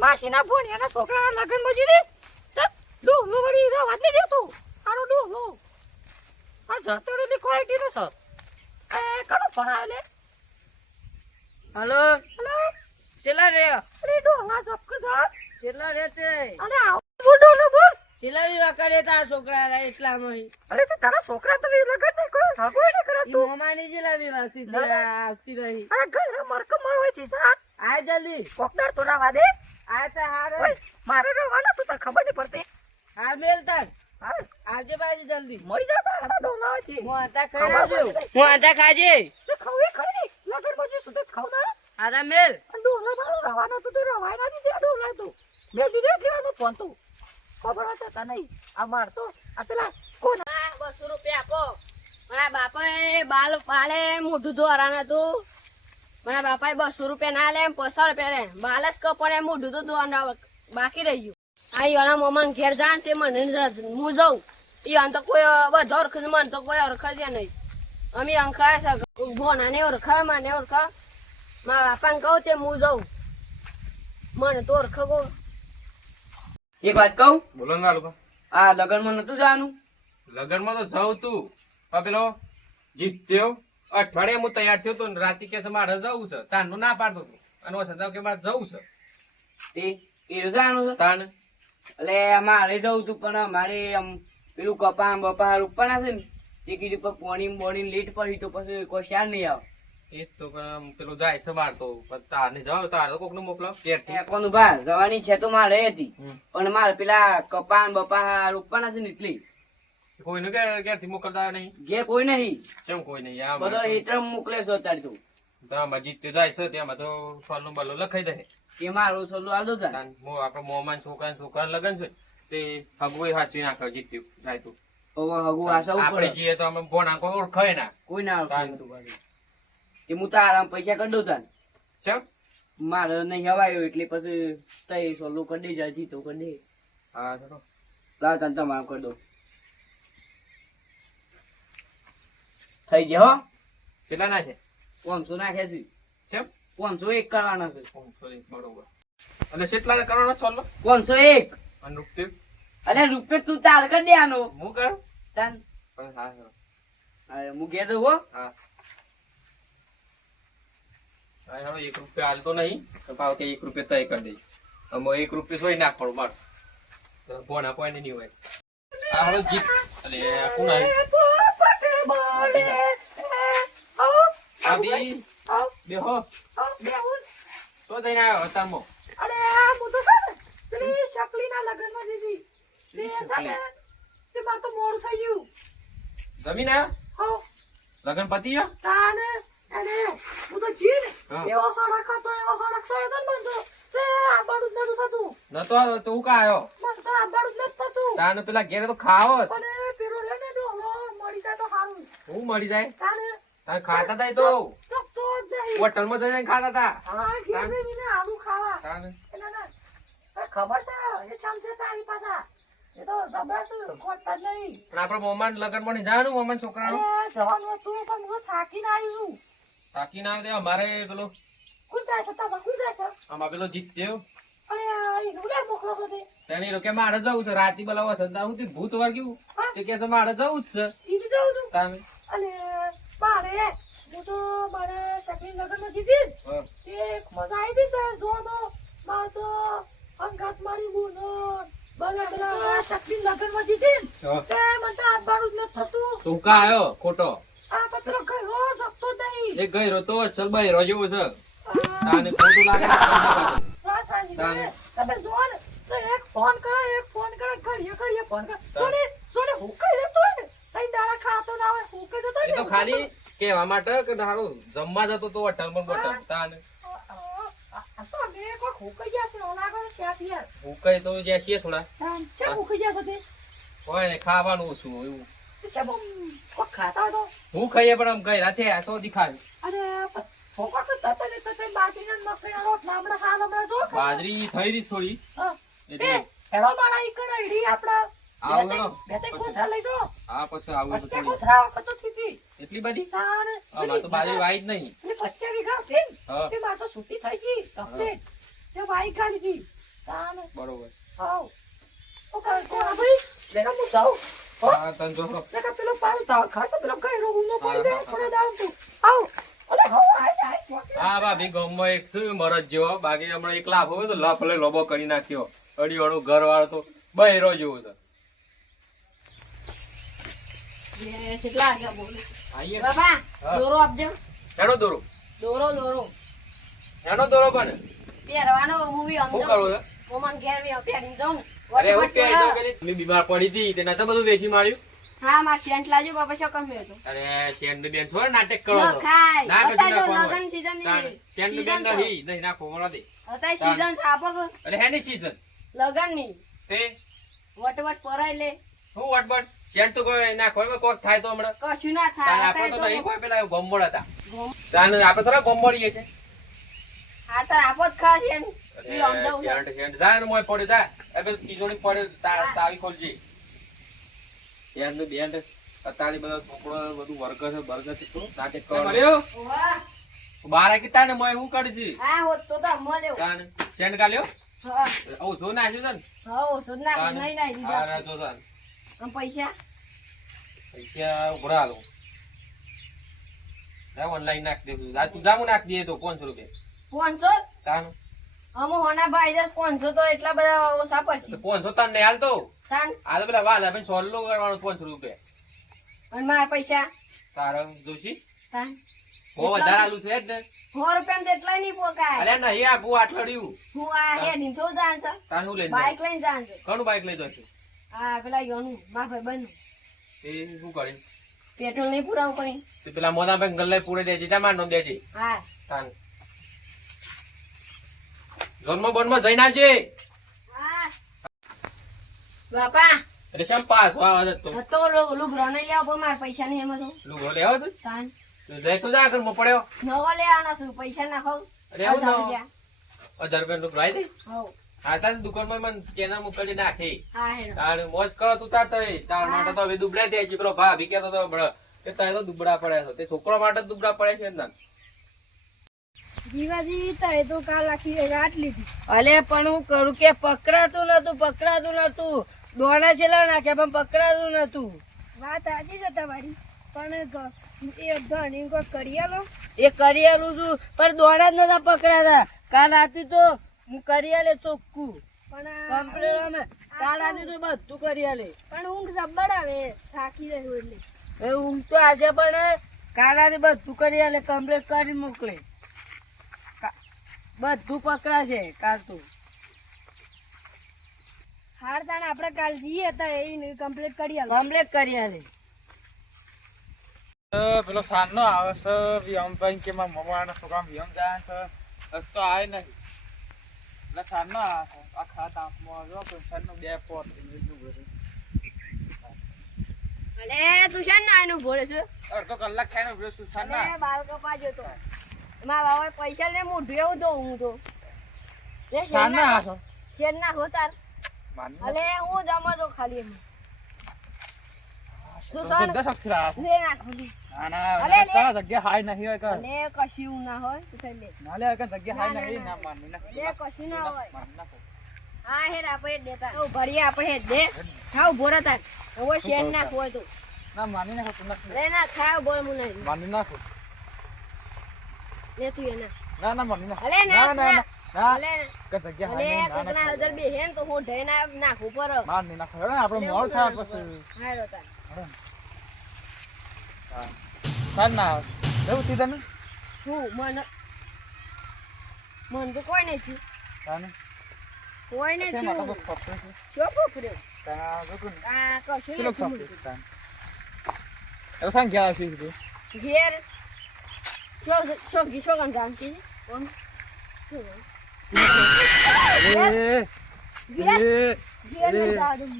માસીના ભોણિયાના છોકરાના લગ્નમાં જીધી ડોલો વળી રવા જ નહીં દેતો આનો ડોલો આ જતોડેલી ક્વોલિટીનો છે એ કનો ફોન આવ્યો લે હલો હલો છેલ્લા રે અરે ડોલા જપક જા છેલ્લા રે તે અરે આવ ડોલો બોલ છેલ્લા વિવાહ કરે તા છોકરા એટલામાં અરે તે તારા છોકરા તો લગન નહીં કોઈ સગો નહીં કરે ઈ તું મોમાની જેલા વિવાહ સીધી આવતી રહી અરે ઘરે મરક મરવાય છે સાત આ જલ્દી કોકદાર તો રાવા દે આ તો હાર ઓય મારે રવાના તું તને ખબર નહીં પડતી હાર મેલ તાર હા આવજે બાજી જલ્દી મરી જા તારા ડોલા છે હું આતા ખાઈ આવજો હું આતા ખાજે તે ખવે ખરી લગન માં જે સુધે ખાવ ના આતા મેલ ડોલા મારો રવાનો તો રવાય ના દીધે ડોલા તું મે દીધે જેવાનો ફોન તું ખબર હતા નહીં આ માર તો આ પેલા કોણ 200 રૂપિયા આપો મારા બાપાએ બાલ પાલે મોઢું ધોરાણ હતું મારા બાપાએ 200 રૂપિયા ના લે 500 રૂપિયા લે બાલ જ કપડે મોઢું તો ધોવાનું બાકી રહી ગયું આ યાના મોમાન ઘેર જાન તે મને હું જાઉં ઈ આન તો કોઈ બધો ઓળખ મન તો કોઈ ઓળખ જ નહીં અમે અંખા છે ભોનાને ઓળખા મને ઓળખા મારા બાપાને કહું તે હું જાઉં મને તો ઓળખ ગો એક વાત કહું બોલો ને લાલુભા. આ લગનમાં નતું જવાનું લગનમાં તો જાઉં તું પણ પેલો જીત્યો અઠવાડિયે હું તૈયાર થયો તો ને રાતે કે છે મારે જવું છે તાનનું ના પાડતો હતો અને ઓછા જાવ કે મારે જવું છે તે એ જવાનું છે તાન એટલે અમારે જવું તું પણ અમારે આમ પેલું કપા બપા રૂપવાના છે ને તે કીધું પણ પોણી બોણી લેટ પડી તો પછી કોઈ શાર નહીં આવે એ જ તો પણ પેલું જાય છે માર તો પણ તારને જાવ તારે કોકને મોકલાવ ઘેરથી. કોનું ભા જવાની છે તો મારે હતી હમ. પણ મારે પેલા કપા બપા રૂપવાના છે ને એટલે કોઈને ઘેરથી મોકલતા નહીં ઘેર કોઈ નહીં કેમ કોઈ નહીં આ બધો હેતર મોકલે છે અત્યારે તો આમાં જીત્યો જાય છે ત્યાંમાં તો સોલનું બલ્લો લખાઈ દે એ મારું સલું આલો તા તાન આપડે મોમાન છોકરા લગન છે તે હગુય હાચવી નાખે જીત્યું જાય તું હવે હગું આશા આપણે ઉપર જઈએ તો અમે ભોણા કોઈ ઓળખાય ના કોઈ ના તાન. આવતું બાજુ એ હું તારા પૈસા કરી દઉં તાન ચમ મારે નહીં હવાયો એટલે પછી તઈ સોલું કરી દે જાય જીતો કરી દે હા ચલો લાવ તાન તમારું કરી દઉં થઈ ગયા હો કેટલા ના છે 500 નાખ્યા છે કેમ 501 કરવાના છે બરોબર અને કેટલા કરવાનો સોલો 501 અને રૂપિયો અરે રૂપિયા તું તાર કરી દે આનો હું કર તાન પણ હા ચલો અરે હું ઘેર દઉં હો હા હા હવે 1 રૂપિયા હાલતો નહીં તો પાવ કે 1 રૂપિયા તય કરી દઈ અમે 1 રૂપિયા સોય નાખવાનું માર તો ભોણા કોઈ નહીં હોય આ હવે જીત અલે કોણ આવી આદી બેહો તો જઈને આવ્યો તારમો અરે આ હું તો છે ને પેલી શકલીના લગ્નમાં દીધી તે છે ને તે માર તો મોડું થઈ ગયું જમીન આવ્યો હો લગન પતી ગયો તાને અને હું તો જી ને હા. એવો સડક હતો એવો સડક સડક બન તો તે આબાડું જ નતું થતું નતો તો હું કા આવ્યો મને તો આબાડું જ નતું થતું તાને પેલા ઘેરે તો ખાવો જ. અને પેલો રે ને ડોલો મળી જાય તો સારું હું મળી જાય તાને તારે ખાતા તા તો તો જ નહીં હોટલમાં જઈને ખાતા તા હા ઘેર જઈને આલુ ખાવા તાને એટલે ના ખબર છે એ ચમચે તારી પાછા એ તો જબરદસ્ત ખોટતા જ નહીં પણ આપડે મોમાન લગનમાં નહીં જવાનું મોમાન છોકરાનું અરે જવાનું હતું પણ હું થાકીને આવી છું તાકી ના આવે અમારે પેલો કોણ જાય છે તાબા કોણ જાય છે આમાં પેલો જીત્યો અરે એ ઉડા મોકલો છો તે તેની રોકે મારે જવું છે રાતી બોલાવો સંતા હું ભૂત વાગ્યું તે કે છે મારે જવું જ છે ઈ જાઉં છું તાને અને મારે હું તો મારે શકલી લગ્નમાં જીતી હા. તે મજા આવી હતી ને જો તો મારે તો અંગાત મારી ગુનો બગડલા શકલી લગ્નમાં જીતી હા. તે મને તો હાથ બારું જ નથી થતું તું કા આવ્યો ખોટો આ પત્રો કયો શકતો નહીં એ ગઈ તો ચલ ભાઈ રોજો છે આ તાને ખોટું લાગે ને તો ના પાડે. વાત સાચી છે. તાને. તમે જો ને તો એક ફોન કરે ઘડીએ ફોન કરે સોને હું કહી દેતો હોય ને તઈ દાડા ખાતો ના હોય હું કહી દેતો એ તો ખાલી કેવા માટે કે હારું જમવા જતો તો હોટલમાં બોટલ તાને તો મે કોઈ હુકાઈ ગયા છે ઓલા કો શેફ યાર હું કઈ તો જ્યાં છીએ થોડા છે હુકાઈ ગયા છે તે હોય ને ખાવાનું ઓછું એવું છે બમ કો ખાતા તો હું ખાઈએ પણ આમ ગઈ રાતે આ તો દેખાય અરે ફોકા તો તતે બાજીના મકઈના રોટલા હમણાં હાલ હમણાં જો બાજરી થઈ રહી થોડી હા એટલે એનો મારા ઈ કરાઈડી આપડા આવો હેડો. બે તે કોથળા લઈ જો હા પછી આવું તો પચ્ચા થોડી કોથળા કતો થીતી એટલી બધી તાણે આમાં તો બાજરી વાઈ જ નહીં એટલે 25 વીઘા હતી હા. તે માર તો છૂટી થઈ ગઈ કમ્પ્લીટ તે વાઈ કાઢી દી તાને બરોબર આવ ઓ કાલ કોણ ભાઈ લેકા હું જાઉં હા તને જો લેકા પેલો પાલ તા ખાતો પેલો કઈ રોગ નો પડી જાય હા, હા. થોડે દાવ તું આવ અલે હો આય હા ભાભી ગામમાં એક શું મરજ જેવો બાકી હમણાં એક લાભ હોય તો લફલે લોબો કરી નાખ્યો અડીવાળું ઘર વાળો તો બહેરો જેવો છે લે કેટલા વાગ્યા બોલું આઈએ બાપા હા. દોરો આપજો હેડો દોરો દોરો હેડો દોરો પણ પહેરવાનો મૂવી શું સમજો કરવું છે મોમાન ઘેર બી પહેરીને જાઉં ને. અરે હું વટ પહેરી વટ તો પેલી મેં બીમાર પડી હતી તેને તો બધું વેચી માર્યું હા માર સેન્ટ લાજો બાપા શું કમ હતો અરે શેન્ડ બેન છોડ નાટક કરો ન છો ખાય ના કશું અત્યારે તો નાખવાનું લગન season તાણ ની શેન્ડ બેન નહીં નાખો મને દે અત્યારે તાણ. season છે આપો તો અરે હેની સીઝન લગન ની તે વટ પરાય લે હું વટબટ શેન્ડ તો કોઈ નાખો કોક થાય તો હમણાં કશું ના તાણ થાય આપણે તો અત્યારે નહીં તો કોઈ પેલા ગોમબોળ હતા ઘઉં. તાણ આપણે થોડા ગોમબોળીએ છે હા તાર આપો જ ખાસ એમ ઈ આમ જાઉં છું. શેન્ડ જાય ને મોય પડ્યો તા હવે તિજોરી પડ્યો તાવી ખોલજી શેન્ડ બેન્ડ અતાળી બધો છોકરો બધું વર્ગ છે શું નાટક કરો ઓવા. બાર કીતા ને મોય હું કરજી હા હોત તો અમ્મા દેવ તાણ શેન્ડ કાલ્યો હા ઓ જો નાખ્યું છે ને હા સુધ ના તાણ. નહીં નહીં હા દીધા ના જો તાણ આમ પૈસા પૈસા ઉભરા લો ઓનલાઈન નાખ દેવું આ તું જામું નાખ દે તો 500 રૂપિયા 500 તાન અમો હોના ભાઈ દસ 500 તો એટલા બધા ઓછા પડશે 500 તને નહીં હાલતો તાન આ તો પેલા વાલ આપણે સોલ્લો કરવાનો 500 રૂપિયા અને મારા પૈસા તારા જોશી તાન બહુ વધારે આલું છે જ ને 100 રૂપિયા તેટલા નહીં પોકાય અલ્યા નહીં આપું આટલો રહ્યું હું આ હેડીને તો જાણ છે તાન હું લઈને બાઈક લઈને જાણ છે ઘણું બાઈક લઈ જશે આ પેલા યોનું મારા ભાઈ બન એ શું કરે પેટ્રોલ નહીં પુરાવું પડી તે પેલા મોદા ભાઈ ગલ્લે પૂરે દેજે તમાર નો દેજે હા તાન ગનમાં બનમાં જઈને આવજે હા બાપા એટલે કેમ પાસ વાવા જતો તો લુગરો નહીં લેવો પણ મારા પૈસા નહીં એમાં તો લુગડો લેવો તું તાન જઈ તો જા ઘરમાં પડ્યો નવો લેવાનો છું પૈસા નાખો અરે આવું 1000 ન રૂપિયા 1000 રૂપિયા નું ભરાઈ દે હો હા તાર દુકાનમાં મને કેના મોકલી નાખે હા હેડો તાર મોજ કરો તું તાર તઈ તાર માટે તો હવે દુબળા દે છે પેલો ભાભી કહેતો તો બળ કે તઈ તો દુબળા પડ્યા છો તે છોકરો માટે જ દુબળા પડે છે ને જીવાજી તારે તો કાલ આખી રાત લીધી અલે પણ હું કરું કે પકડાતું નતું દોણા છેલ્લા નાખ્યા પણ પકડાતું નતું વાત સાચી છે તમારી પણ એ ધણી કોઈ કરી આલો એ કરી આલું છું પણ દોણા જ નતા પકડાતા કાલ રાતે તો હું કરી આલે ચોખ્ખું કમ્પ્લેટ અમે કાલ રાતે તો બધું કરી આલે પણ ઊંઘ જબ્બર આવે થાકી રહ્યો એટલે એ ઊંઘ તો આજે પણ કાલ રાતે બધું કરી આલે કમ્પ્લેટ કરી મોકલે બધું પકડાશે કાલ તો હાર તાણ આપણે કાલ જઈએ હતા એ કમ્પ્લીટ કરી આલો કમ્પ્લેટ કરી આલે પેલો સાંજનો આવે છે વિયમભાઈ કે મારા મમ્માના છોકરા વિયમ જાય છે રસ્તો આવે નહીં એટલે સાંજનો આવે છે આખા તાપમાં જો પેન્શનનું 2 પોટ અલે તું શાન ના એનું ભોળે છે અડધો કલાક ખાઈને ઉભ્યો છું સાંજના અલે બાળકો પાજો તો મારા બાબાએ પૈસા લે મોઢું એવું દઉં હું તો લે સાંજના આવે છે શેર ના હો તાર માની અલે હું જમા તો ખાલી એમ તું સર 10 અક્ષર આવે લે ના ખોલી ના ના અલે, ના જગ્યા હાઈ નહીં હોય કે અલે કશું ના હોય તું થઈ લે ના લે કે જગ્યા હાઈ ના, નહીં ના, ના માની ના લે કશું ના હોય માની નાખો હા હેર આપણે દેતા તો ભરીએ આપણે દે ખાવ બોરા તાર હવે શેર ના હોય તો ના માની નાખો તું નાખ લે ના ખાવ બોર મુને માની નાખો લે તું એના ના ના માની નાખો અલે ના ના ના ના ના અલે કે જગ્યા હાઈ અલે નહીં ના કોકના હજાર બે હેન તો હું ઢઈ ના નાખું પર માની નાખો હવે આપણે મોડ થાય પછી હારો તાર સાંજ ના આવે જવું સીધા ને હું મન તો કોઈ નહીં છું સાંજ કોઈ નહીં કેમ આટલો છું બધો ખપતો છે શું પોપડ્યો ત્યાં જોતું ને આ કશું કેટલો નહીં ખપતો છું સાંજ એ સાંજ ગયા છે તું ઘેર શું કામ જાણતી છે? કોણ? શું કામ? અરે ઘેર એ ઘેર નહીં જવા દઉં.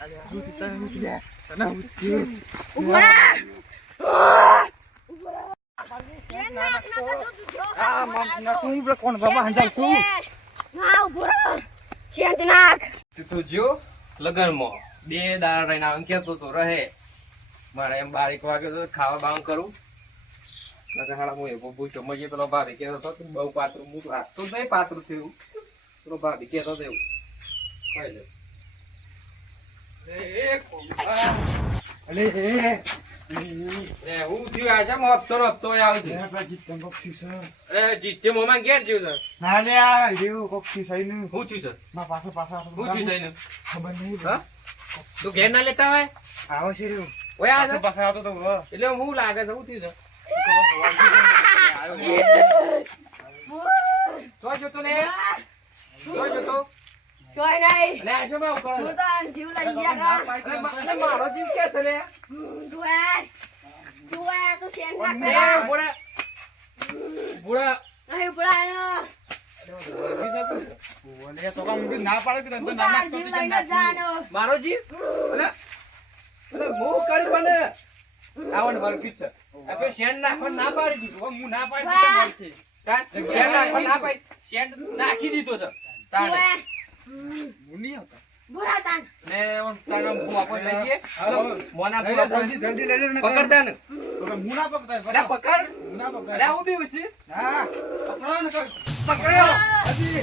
અરે હું સીતા હું ગયા તને હું થયું ઊભો રહે. ઘેર નાખ, નાખ, નાખ, નાખ. આ માં તું ઉપર કોણ બાબા હંજાલ તું ના, ઊભો રહે. શેઠ નાખ. તું જો લગનમાં 2 દાડા રહીને આમ કેતો તો રહે મારે એમ 12 વાગે તો ખાવા બાંગ કરું નકર હાડા હું એ બહુ સમજીએ પેલો ભાભી કહેતો હતો કે બહુ પાતળું હું રાખતો જ નહીં પાતળું થયું તો ભાભી કહેતો હતો એવું. ખાઈ લે. એ હું થયું આ છે હપ્તો ને હપ્તો આવે છે. અરે જીતે મોમાં ઘેર જ્યું છે. ના લે આ જેવું કોક થી થઈને શું થયું છે? માં પાછો પાછો શું થયું થઈને? ખબર નહીં હા? તું ઘેર ના લેતા હોય? આવો છે રે ઓય આ છે? પાછો આવતો તો એટલે હું લાગે છે શું થયું છે? તો જોતો ને તો જોતો કોઈ નહીં. અલે આ જો માં ઉકળે હું તો આને જીવ લઈ ગયા તા. અલે મારો જીવ કે છે લે તું આય. તું આય, તું શેન ના એ કરે. બુડા બુડા નહીં ઉપડાયો. ઓલે તો કામ ઊંધી ના પાડે કે હું તો તો નાના આને જીવ લઈને જ જવાનો. મારો જીવ અલે અલે હું કરી બને આવન મારું કીચ છે આ તો શેન નાખવા ના પાડી દીધું હું ના પાડી તો મળશે તાન શેન નાખવા ના પાડી શેન નાખી દીધો છે તું તાન આય. હું નહીં આવતા બોલા તાન. ને ઓન તાનો હું આપો લઈ જઈએ હા. મોના લઈ પૂરા લે, જલ્દી લઈ લે ને પકડતા ને હું ના પકડાય અલે પકડ હું ના પકડાય અલે હું બી ઉછી હા પકડો ને કર પકડ્યો હજી